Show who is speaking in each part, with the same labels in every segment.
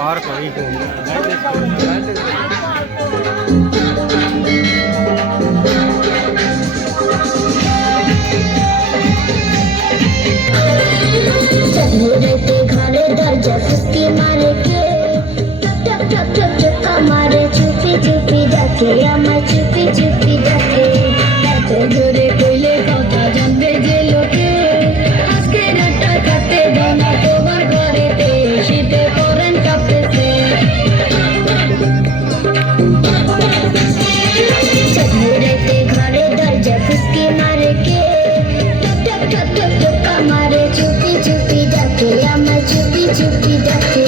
Speaker 1: और कोई छुपी छुपी जाके मैं छुपी छुपी চিঠি ডাকে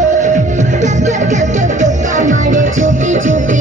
Speaker 1: চুপি চুপি